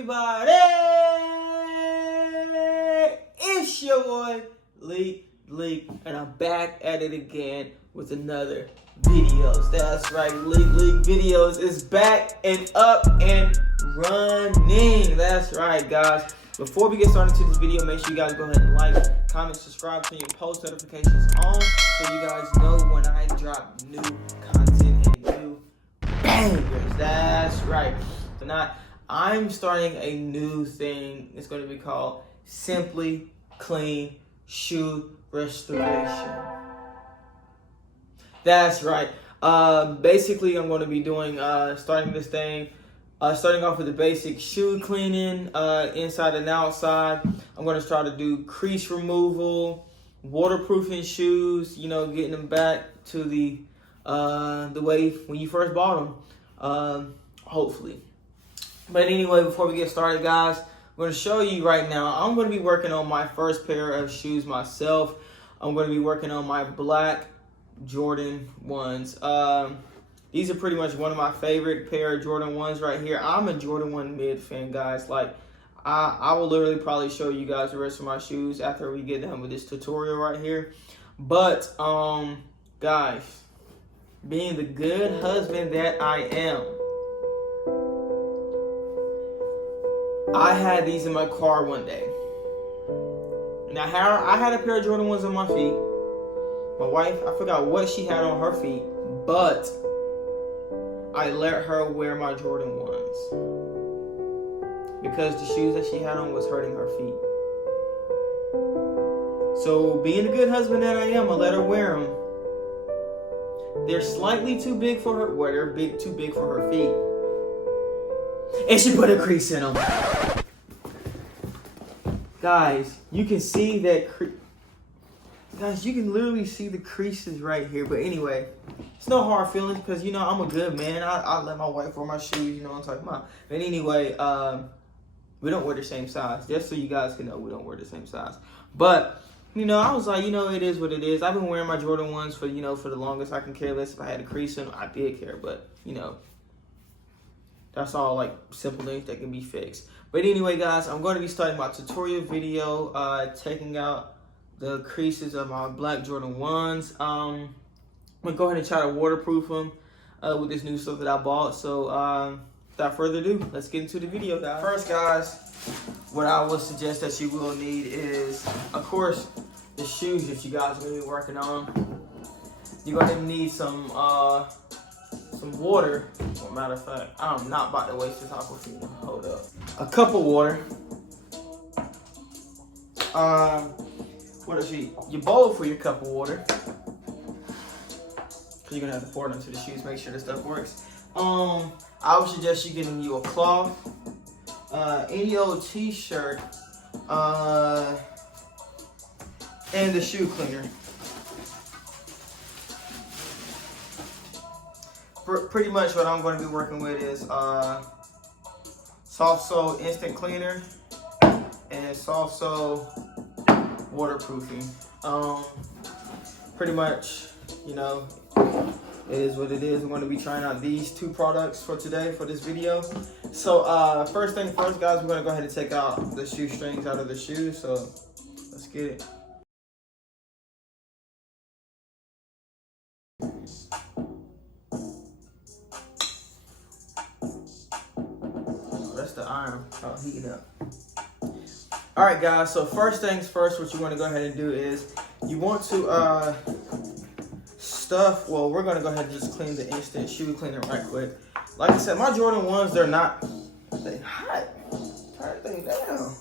everybody? It's your boy, Leak, and I'm back at it again with another videos. That's right, Leak Videos is back and up and running. That's right, guys. Before we get started into this video, make sure you guys go ahead and like, comment, subscribe, turn your post notifications on so you guys know when I drop new content and new bangers. That's right. Tonight, I'm starting a new thing. It's going to be called Simply Clean Shoe Restoration. That's right. Basically, I'm going to be doing, starting this thing, starting off with the basic shoe cleaning, inside and outside. I'm going to try to do crease removal, waterproofing shoes, you know, getting them back to the way when you first bought them, hopefully. But anyway, before we get started, guys, I'm going to show you right now. I'm going to be working on my first pair of shoes myself. I'm going to be working on my black Jordan 1s. These are pretty much one of my favorite pair of Jordan 1s right here. I'm a Jordan 1 mid fan, guys. Like, I will literally probably show you guys the rest of my shoes after we get done with this tutorial right here. But, guys, being the good husband that I am, I had these in my car one day. Now, I had a pair of Jordan 1s on my feet. My wife, I forgot what she had on her feet, but I let her wear my Jordan 1s because the shoes that she had on was hurting her feet. So, being the good husband that I am, I let her wear them. They're slightly too big for her, well, they're too big for her feet. And she put a crease in them. Guys, you can see that guys, you can literally see the creases right here. But anyway, it's no hard feelings because, you know, I'm a good man. I let my wife wear my shoes, you know what I'm talking about. But anyway, we don't wear the same size. Just so you guys can know, we don't wear the same size. But, you know, I was like, you know, it is what it is. I've been wearing my Jordan 1s for, you know, for the longest. I can care less if I had a crease in them. I did care, but, you know, that's all, like, simple things that can be fixed. But anyway, guys, I'm going to be starting my tutorial video, taking out the creases of my black Jordan 1s. I'm going to go ahead and try to waterproof them with this new stuff that I bought. So, without further ado, let's get into the video, guys. First, guys, what I would suggest that you will need is, of course, the shoes that you guys are going to be working on. You're going to need some water. As a matter of fact, I'm not about to waste this Aquafina. Hold up. A cup of water. What is your bowl for your cup of water? Because you're gonna have to pour it into the shoes. Make sure this stuff works. I would suggest you getting you a cloth, any old t-shirt, and the shoe cleaner. Pretty much what I'm going to be working with is soft sole instant cleaner and soft sole waterproofing. Pretty much, you know, it is what it is. I'm going to be trying out these two products for today for this video. So first thing first, guys, we're going to go ahead and take out the shoestrings out of the shoes. So let's get it. That's the iron. I'll heat it up. All right, guys. So first things first, what you want to go ahead and do is you want to stuff. Well, we're gonna go ahead and just clean the instant shoe cleaner right quick. Like I said, my Jordan 1s, they're not hot. Turn the thing down.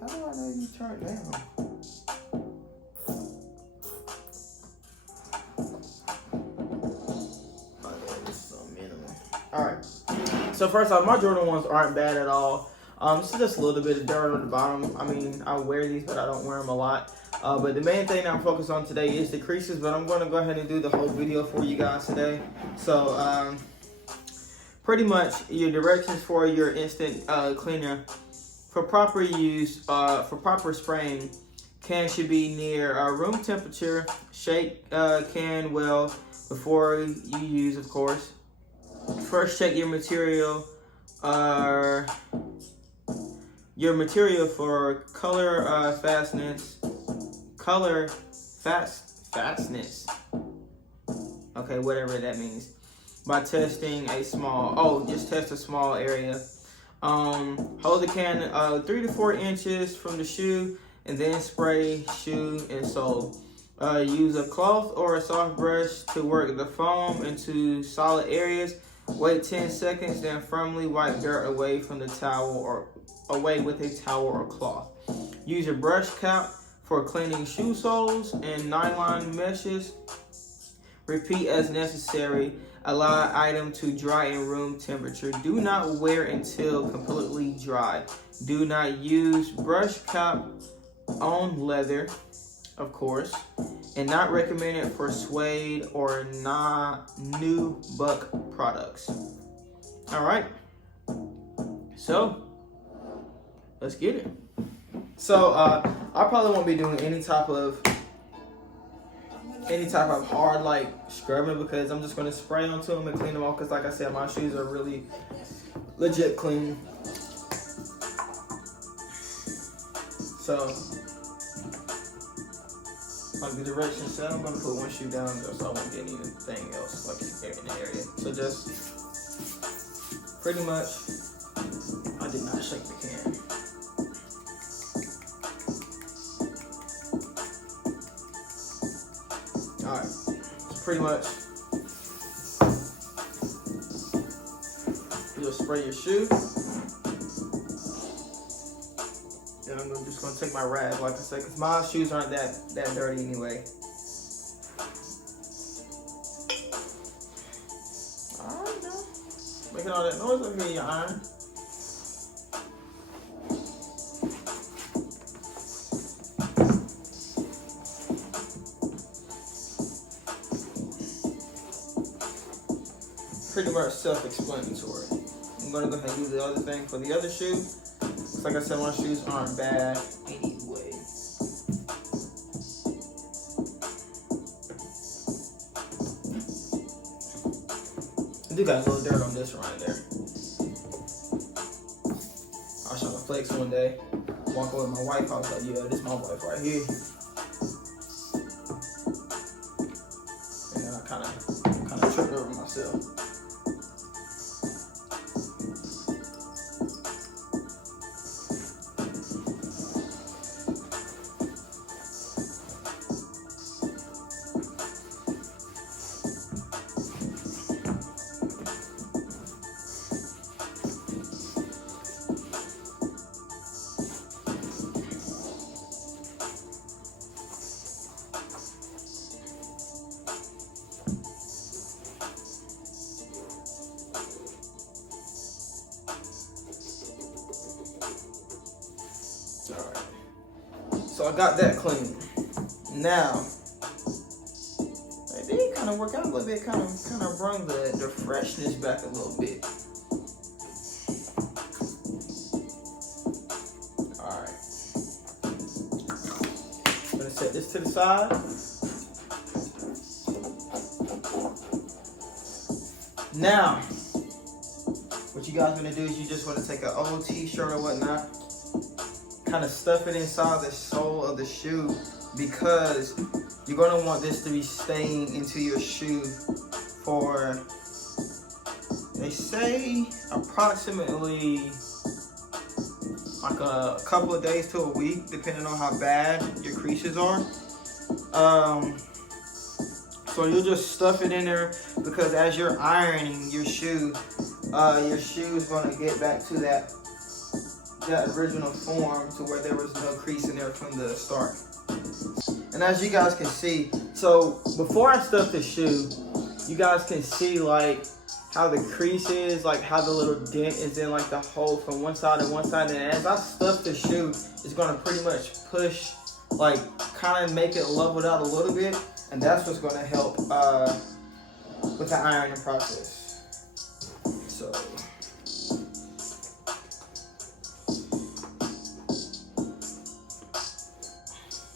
How do I know you turn it down? Alright, so first off, my Jordan 1s aren't bad at all. This is just a little bit of dirt on the bottom. I mean, I wear these, but I don't wear them a lot. But the main thing I'm focused on today is the creases, but I'm going to go ahead and do the whole video for you guys today. So, pretty much your directions for your instant cleaner for proper use, for proper spraying, Can should be near room temperature. Shake can well before you use, of course. First, check your material for color fastness. Fastness. Okay, whatever that means. By testing a small, just test a small area. Hold the can 3 to 4 inches from the shoe and then spray shoe and sole. Use a cloth or a soft brush to work the foam into solid areas. Wait 10 seconds, then firmly wipe dirt away from the towel or away with a towel or cloth. Use a brush cap for cleaning shoe soles and nylon meshes. Repeat as necessary. Allow item to dry in room temperature. Do not wear until completely dry. Do not use brush cap on leather, of course, and not recommended for suede or nubuck products. All right, so let's get it. So I probably won't be doing any type of hard like scrubbing because I'm just gonna spray onto them and clean them off. Because like I said, my shoes are really legit clean. So like the direction said, I'm gonna put one shoe down just so I won't get anything else like in the area. So just pretty much, I did not shake the can. Alright, so pretty much, you just spray your shoe. And I'm just gonna take my rag, like I said, because my shoes aren't that dirty anyway. Alright, now, making all that noise over here, your iron. Pretty much self-explanatory. I'm gonna go ahead and do the other thing for the other shoe. Like I said, my shoes aren't bad anyway. I do got a little dirt on this one right there. I was trying to flex one day. Walking with my wife, I was like, yeah, this is my wife right here. And then I kind of tripped over myself. So I got that clean. Now, it did kind of work out a little bit, kind of bring the freshness back a little bit. All right. I'm gonna set this to the side. Now, what you guys gonna do is you just want to take an old t-shirt or whatnot, kind of stuff it inside the sole of the shoe, because you're going to want this to be staying into your shoe for, they say, approximately like a couple of days to a week, depending on how bad your creases are. So you'll just stuff it in there, because as you're ironing your shoe is going to get back to that original form, to where there was no crease in there from the start. And as you guys can see, so before I stuff the shoe, you guys can see like how the crease is, like how the little dent is in like the hole from one side and one side. And as I stuff the shoe, it's gonna pretty much push, like kind of make it leveled out a little bit. And that's what's gonna help with the ironing process. So.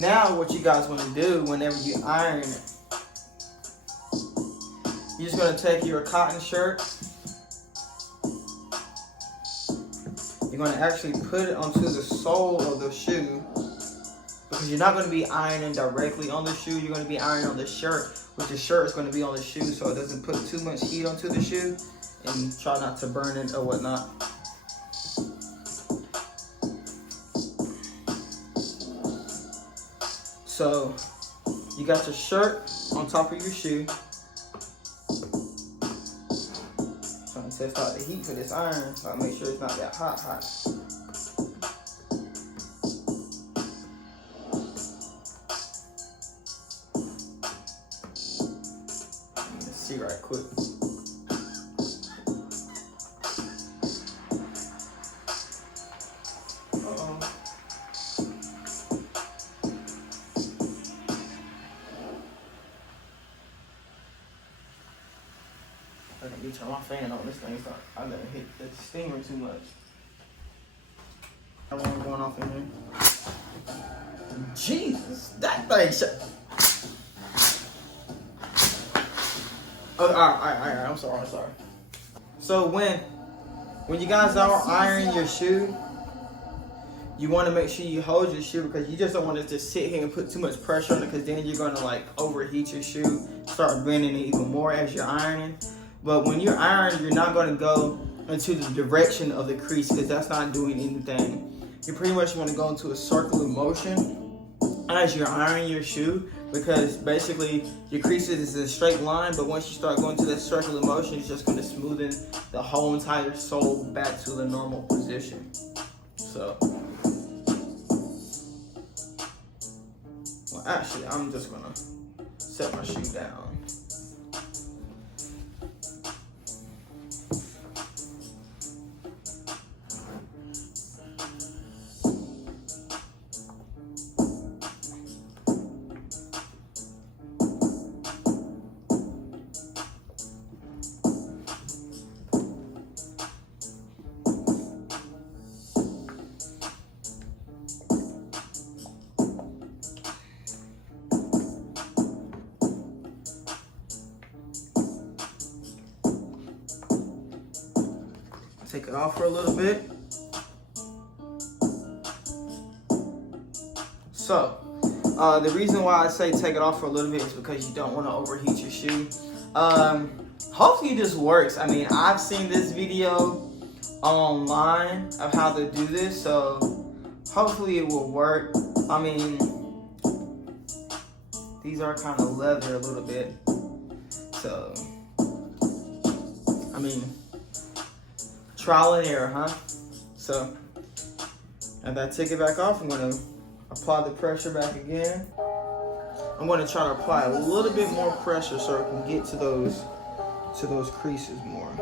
Now what you guys want to do whenever you iron it, you're just going to take your cotton shirt. You're going to actually put it onto the sole of the shoe, because you're not going to be ironing directly on the shoe. You're going to be ironing on the shirt, which the shirt is going to be on the shoe, so it doesn't put too much heat onto the shoe, and try not to burn it or whatnot. So you got your shirt on top of your shoe. Trying to test out the heat for this iron, so I make sure it's not that hot. Let's see right quick. Let me turn my fan on. This thing's not. I done hit the steamer too much. I want going off in here. Jesus, that thing shut. Oh, all right. I'm sorry. So when you guys are ironing your shoe, you want to make sure you hold your shoe, because you just don't want to just sit here and put too much pressure on it, because then you're going to like overheat your shoe, start bending it even more as you're ironing. But when you're ironing, you're not going to go into the direction of the crease, because that's not doing anything. You pretty much want to go into a circular motion as you're ironing your shoe, because basically your creases is a straight line, but once you start going to that circular motion, it's just going to smoothen the whole entire sole back to the normal position. So, well, actually, I'm just going to set my shoe down. Take it off for a little bit. So, the reason why I say take it off for a little bit is because you don't want to overheat your shoe. Hopefully this works. I mean, I've seen this video online of how to do this, so hopefully it will work. I mean, these are kind of leather a little bit, so I mean, trial and error, huh? So, as I take it back off, I'm going to apply the pressure back again. I'm going to try to apply a little bit more pressure so I can get to those creases more.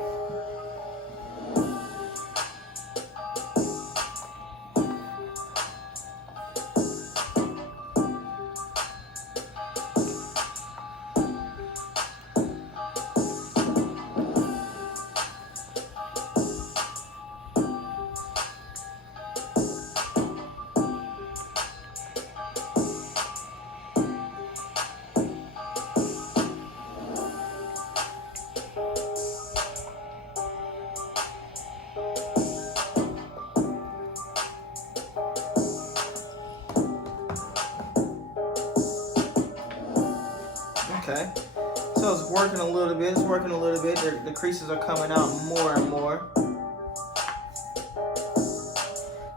Okay, so it's working a little bit. The creases are coming out more and more.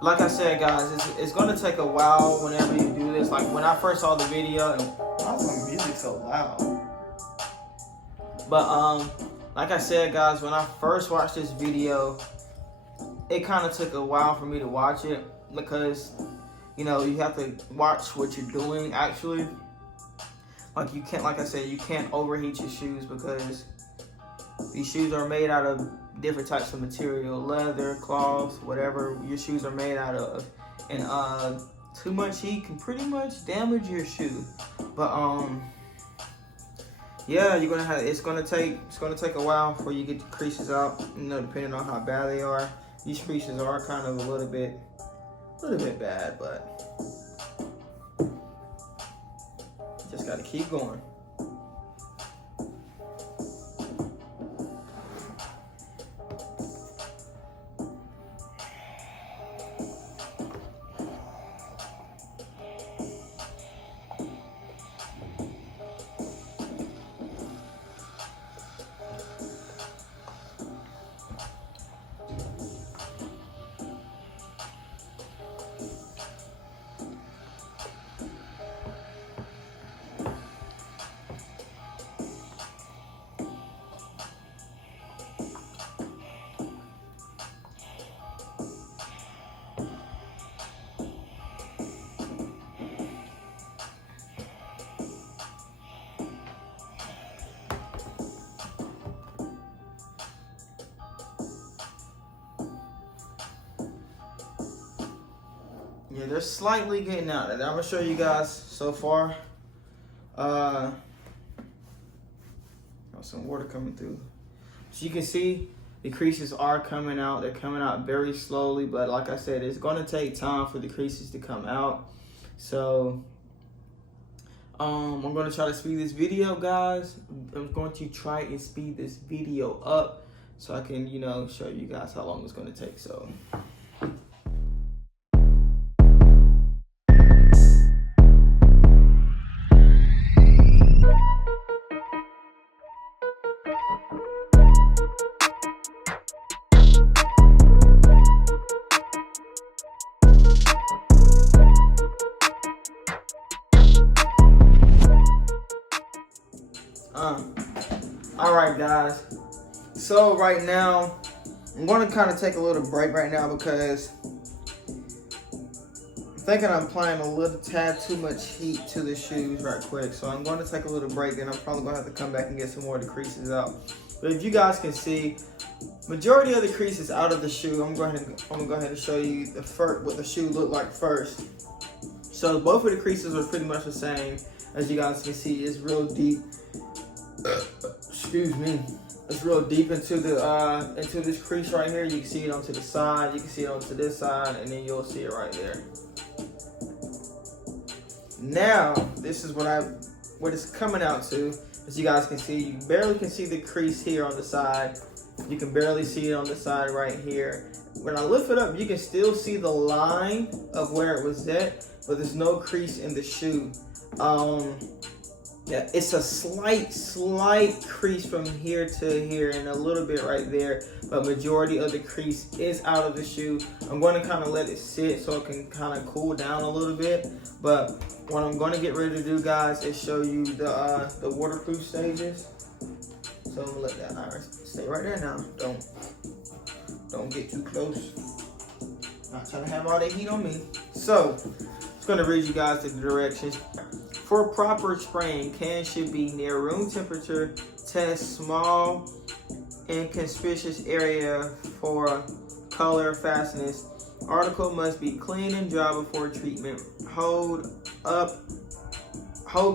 Like I said, guys, it's going to take a while whenever you do this. Like when I first saw the video, and why is my music so loud? But like I said, guys, when I first watched this video, it kind of took a while for me to watch it, because you know, you have to watch what you're doing actually. Like you can't, like I said, you can't overheat your shoes, because these shoes are made out of different types of material, leather, cloth, whatever your shoes are made out of. And too much heat can pretty much damage your shoe. But yeah, you're gonna have, it's gonna take a while before you get the creases out, you know, depending on how bad they are. These creases are kind of a little bit bad, but Just gotta keep going. Yeah, they're slightly getting out of there. I'm gonna show you guys so far. Some water coming through. So you can see the creases are coming out. They're coming out very slowly, but like I said, it's gonna take time for the creases to come out. So I'm gonna try to speed this video, guys. I'm going to try and speed this video up so I can, show you guys how long it's gonna take. So. Alright guys, so right now I'm going to kind of take a little break right now because I'm thinking I'm applying a little tad too much heat to the shoes right quick. So I'm going to take a little break, and I'm probably going to have to come back and get some more of the creases out. But if you guys can see, majority of the creases out of the shoe, I'm going to go ahead and show you what the shoe looked like first. So both of the creases are pretty much the same. As you guys can see, it's real deep. Excuse me. It's real deep into this crease right here. You can see it onto the side. You can see it onto this side, and then you'll see it right there. Now, this is what it's coming out to. As you guys can see, you barely can see the crease here on the side. You can barely see it on the side right here. When I lift it up, you can still see the line of where it was at, but there's no crease in the shoe. Yeah, it's a slight crease from here to here and a little bit right there, but majority of the crease is out of the shoe. I'm going to kind of let it sit so it can kind of cool down a little bit. But what I'm going to get ready to do, guys, is show you the waterproof stages. So I'm gonna let that iron stay right there now. Don't get too close. Not trying to have all that heat on me. So just gonna read you guys the directions. For proper spraying, cans should be near room temperature. Test small inconspicuous area for color fastness. Article must be clean and dry before treatment. Hold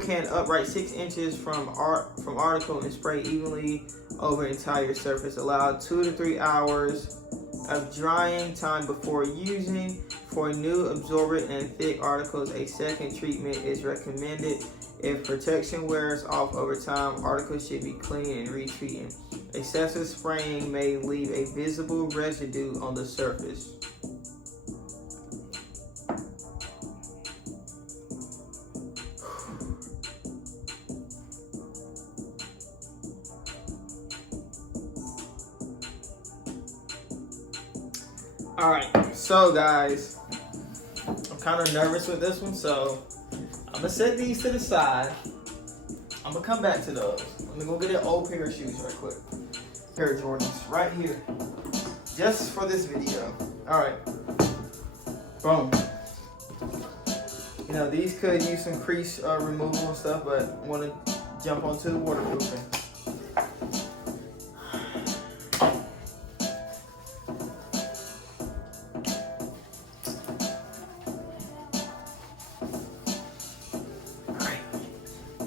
can upright 6 inches from article and spray evenly over entire surface. Allow 2 to 3 hours of drying time before using. For new absorbent and thick articles, a second treatment is recommended. If protection wears off over time, articles should be cleaned and retreated. Excessive spraying may leave a visible residue on the surface. Alright, so guys, I'm kind of nervous with this one, so I'm going to set these to the side. I'm going to come back to those. Let me go get an old pair of shoes right quick. Pair of Jordans right here, just for this video. Alright, boom. You know, these could use some crease removal and stuff, but I want to jump onto the waterproofing.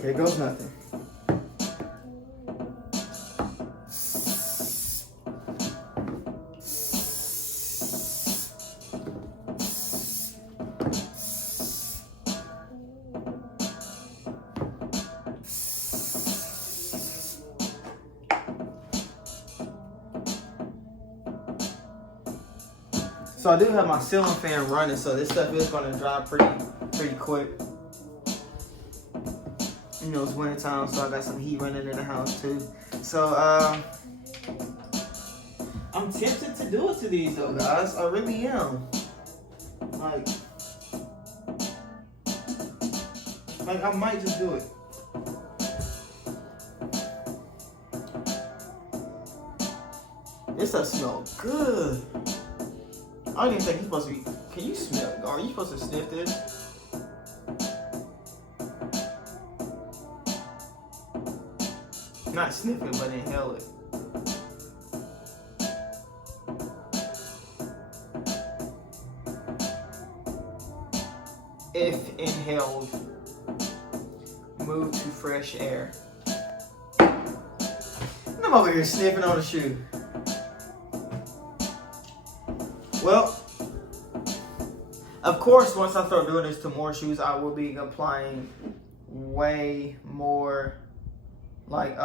Here goes nothing. So I do have my ceiling fan running, so this stuff is gonna dry pretty quick. You know, it's winter time, so I got some heat running in the house too. So I'm tempted to do it to these though, guys. I really am. Like I might just do it. This stuff smells good. I don't even think he's supposed to be. Can you smell it? Are you supposed to sniff this? Not sniff it, but inhale it. If inhaled, move to fresh air. And I'm over here sniffing on the shoe. Well, of course, once I start doing this to more shoes, I will be applying way more, like,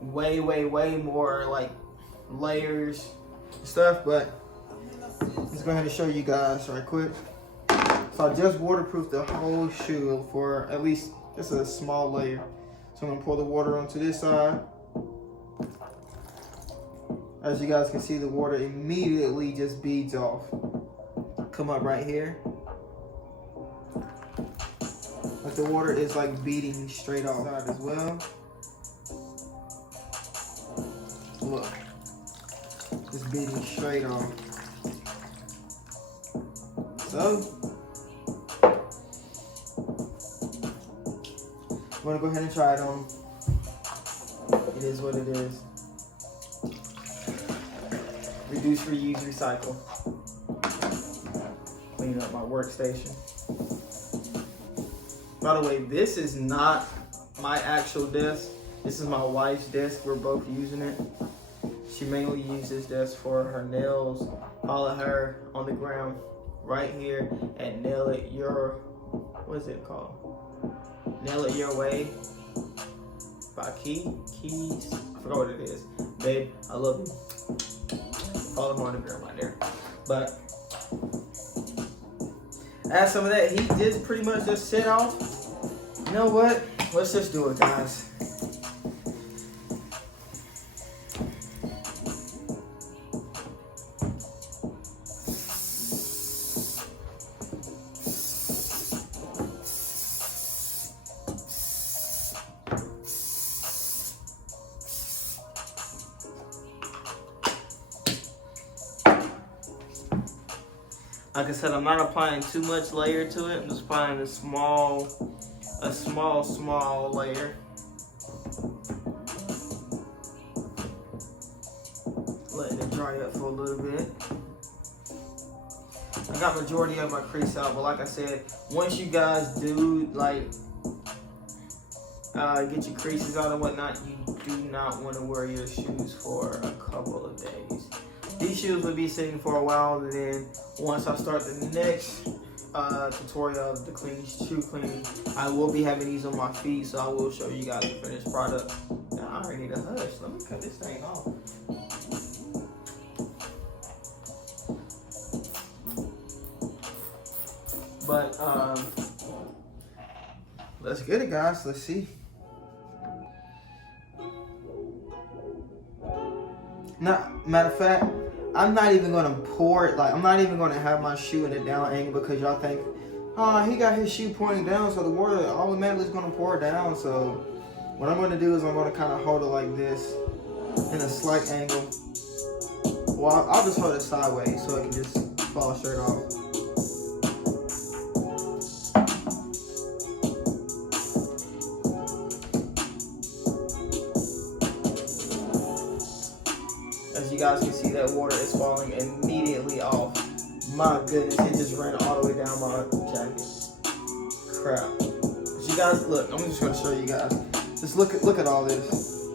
way more, like, layers and stuff, but let's go ahead and show you guys right quick. So I just waterproofed the whole shoe for at least just a small layer. So I'm gonna pour the water onto this side. As you guys can see, the water immediately just beads off. Come up right here. Like the water is like beading straight off side as well. Look, just beading straight off. So, I'm gonna go ahead and try it on. It is what it is. Reduce, reuse, recycle. Clean up my workstation. By the way, this is not my actual desk. This is my wife's desk. We're both using it. She mainly uses this desk for her nails. Follow her on the ground right here at Nail It Your, what is it called? Nail It Your Way by Crease. I forgot what it is. Babe, I love you. Follow her on the ground right there. But as some of that heat just pretty much just set off, you know what? Let's just do it, guys. Like I said, I'm not applying too much layer to it. I'm just applying a small layer. Letting it dry up for a little bit. I got majority of my crease out, but like I said, once you guys do like get your creases out and whatnot, you do not want to wear your shoes for a couple of days. These shoes will be sitting for a while, and then once I start the next tutorial of the shoe cleaning, I will be having these on my feet, so I will show you guys the finished product. Now, I already need a hush. Let me cut this thing off. But let's get it, guys. Let's see. Now, matter of fact, I'm not even gonna pour it, like I'm not even gonna have my shoe in a down angle, because y'all think, oh, he got his shoe pointing down, so the water automatically is gonna pour down. So what I'm gonna do is I'm gonna kind of hold it like this in a slight angle. Well, I'll just hold it sideways so it can just fall straight off. As you guys can see, that water is falling immediately off. My goodness, it just ran all the way down my jacket. Crap. But you guys, look, I'm just gonna show you guys. Just look at all this.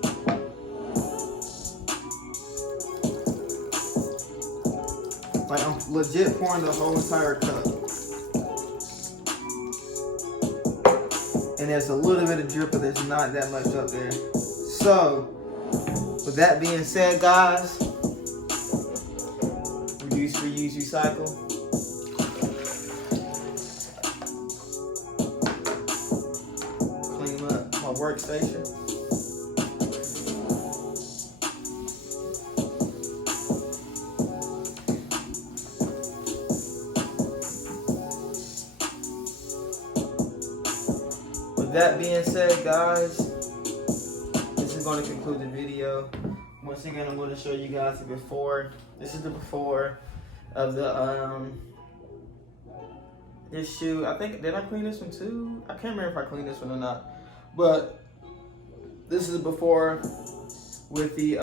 Like, I'm legit pouring the whole entire cup. And there's a little bit of drip, but there's not that much up there. So, with that being said, guys, Reduce, reuse, recycle. Clean up my workstation. With that being said, guys, this is going to conclude the video. Once again, I'm going to show you guys the before. This is the before of the this shoe. I think, did I clean this one too? I can't remember if I cleaned this one or not. But this is the before with the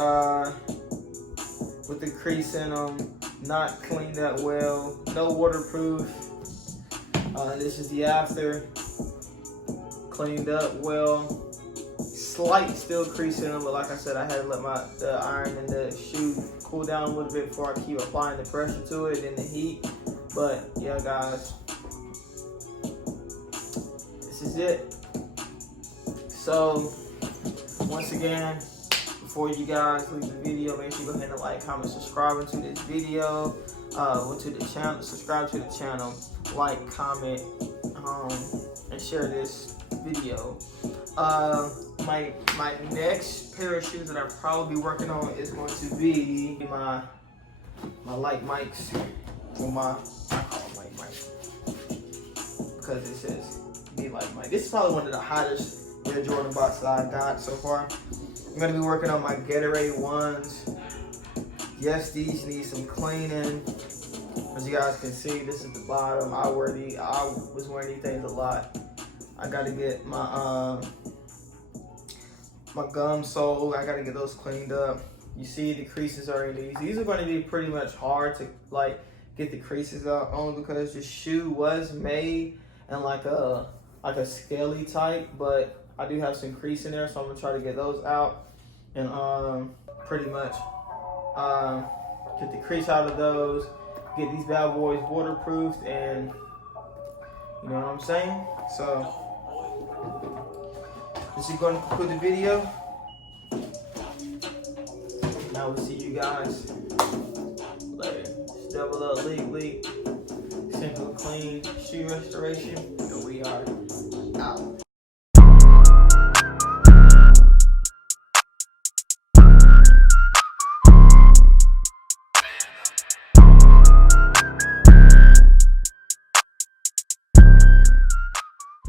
crease in them, not cleaned that well, no waterproof. This is the after, cleaned up well. Slight still crease in them, but like I said, I had to let the iron and the shoe cool down a little bit before I keep applying the pressure to it and the heat. But yeah, guys, this is it. So once again, before you guys leave the video, make sure you go ahead and like, comment, subscribe to this video, to the channel, subscribe to the channel, like, comment, and share this video. My next pair of shoes that I'll probably be working on is going to be my light mics, or I call them light mics because it says be light mic. This is probably one of the hottest Air Jordan box that I got so far. I'm gonna be working on my Gatorade ones. Yes, these need some cleaning. As you guys can see, this is the bottom. I was wearing these things a lot. I gotta get my gum sole. I gotta get those cleaned up. You see the creases are in these. These are going to be pretty much hard to like get the creases out, only because the shoe was made in like a scaly type, but I do have some crease in there, so I'm gonna try to get those out and pretty much get the crease out of those, get these bad boys waterproofed, and you know what I'm saying? So this is going to conclude the video. Now we'll see you guys later. It's Double Up League. Simple, clean shoe restoration. And we are out.